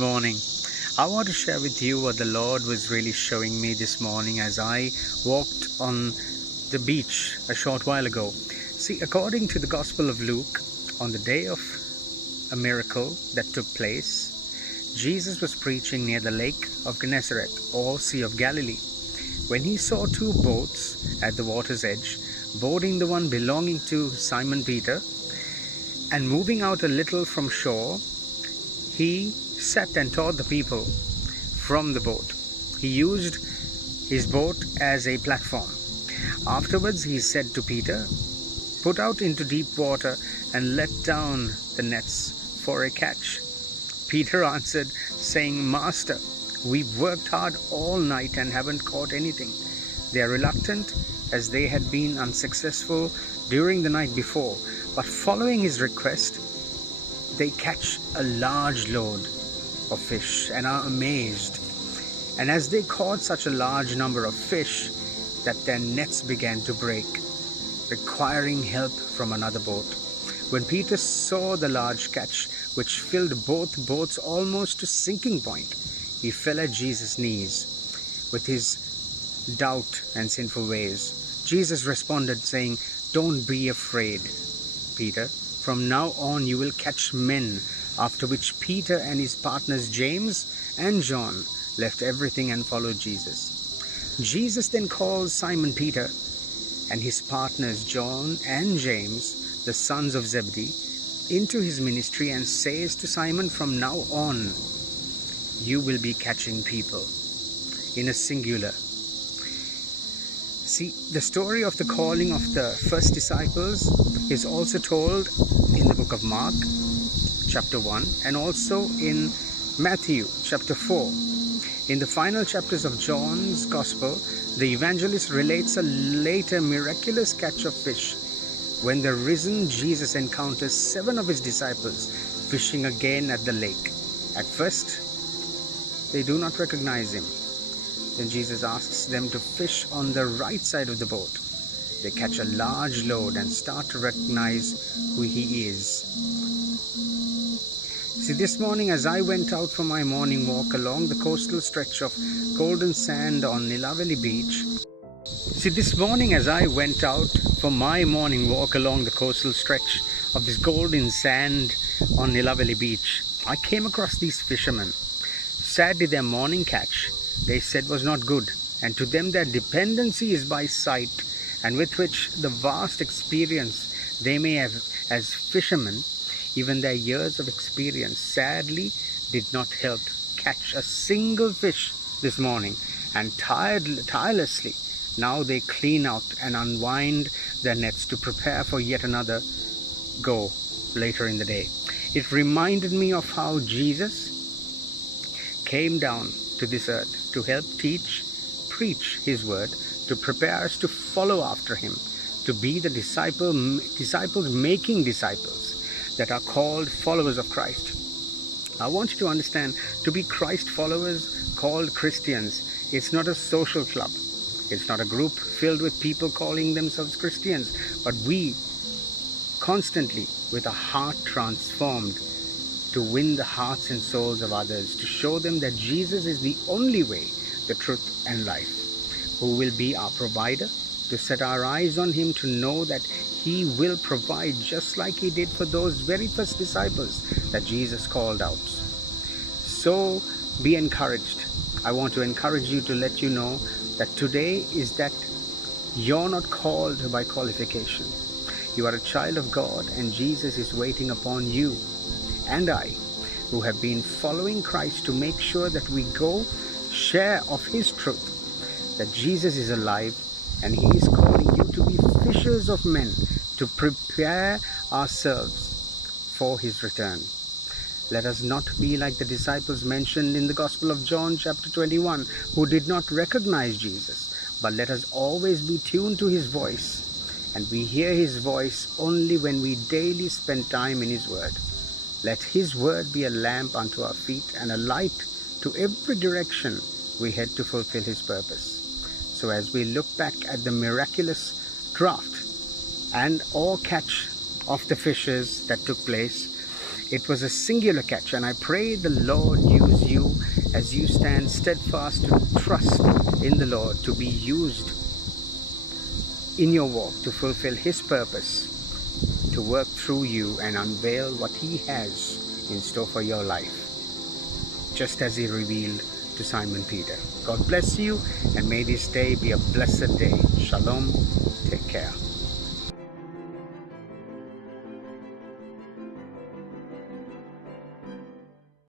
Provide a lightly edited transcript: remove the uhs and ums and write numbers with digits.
morning. I want to share with you what the Lord was really showing me this morning as I walked on the beach a short while ago. See, according to the Gospel of Luke, on the day of a miracle that took place, Jesus was preaching near the lake of Gennesaret or Sea of Galilee, when he saw two boats at the water's edge, boarding the one belonging to Simon Peter, and moving out a little from shore, he sat and taught the people from the boat. He used his boat as a platform. Afterwards, he said to Peter, "Put out into deep water and let down the nets for a catch." Peter answered, saying, "Master, we've worked hard all night and haven't caught anything." They are reluctant, as they had been unsuccessful during the night before, but following his request, they catch a large load of fish and are amazed. And as they caught such a large number of fish, that their nets began to break, requiring help from another boat. When Peter saw the large catch, which filled both boats almost to sinking point, he fell at Jesus' knees with his doubt and sinful ways. Jesus responded, saying, "Don't be afraid, Peter. From now on you will catch men." After which Peter and his partners James and John left everything and followed Jesus. Jesus then calls Simon Peter and his partners John and James, the sons of Zebedee, into his ministry and says to Simon, "From now on you will be catching people," in a singular. See, the story of the calling of the first disciples is also told in the book of Mark, chapter 1, and also in Matthew, chapter 4. In the final chapters of John's Gospel, the evangelist relates a later miraculous catch of fish when the risen Jesus encounters 7 of his disciples fishing again at the lake. At first, they do not recognize him. Then Jesus asks them to fish on the right side of the boat. They catch a large load and start to recognize who he is. See, this morning as I went out for my morning walk along the coastal stretch of golden sand on Nilaveli Beach, I came across these fishermen. Sadly, their morning catch, they said, was not good, and to them their dependency is by sight, and with which the vast experience they may have as fishermen, even their years of experience sadly did not help catch a single fish this morning, and tirelessly now they clean out and unwind their nets to prepare for yet another go later in the day. It reminded me of how Jesus came down to this earth to help teach, preach his word, to prepare us to follow after him, to be the disciples making disciples that are called followers of Christ. I want you to understand, to be Christ followers called Christians, it's not a social club. It's not a group filled with people calling themselves Christians, but we constantly, with a heart transformed, to win the hearts and souls of others, to show them that Jesus is the only way, the truth and life, who will be our provider, to set our eyes on him, to know that he will provide just like he did for those very first disciples that Jesus called out. So be encouraged. I want to encourage you, to let you know that today is that you're not called by qualification. You are a child of God, and Jesus is waiting upon you and I, who have been following Christ, to make sure that we go share of his truth, that Jesus is alive and he is calling you to be fishers of men, to prepare ourselves for his return. Let us not be like the disciples mentioned in the Gospel of John chapter 21, who did not recognize Jesus, but let us always be tuned to his voice, and we hear his voice only when we daily spend time in his word. Let his word be a lamp unto our feet and a light to every direction we head to fulfill his purpose. So as we look back at the miraculous draught and or catch of the fishes that took place, it was a singular catch, and I pray the Lord use as you stand steadfast to trust in the Lord to be used in your walk to fulfill His purpose, to work through you and unveil what He has in store for your life, just as He revealed to Simon Peter. God bless you, and may this day be a blessed day. Shalom. Take care.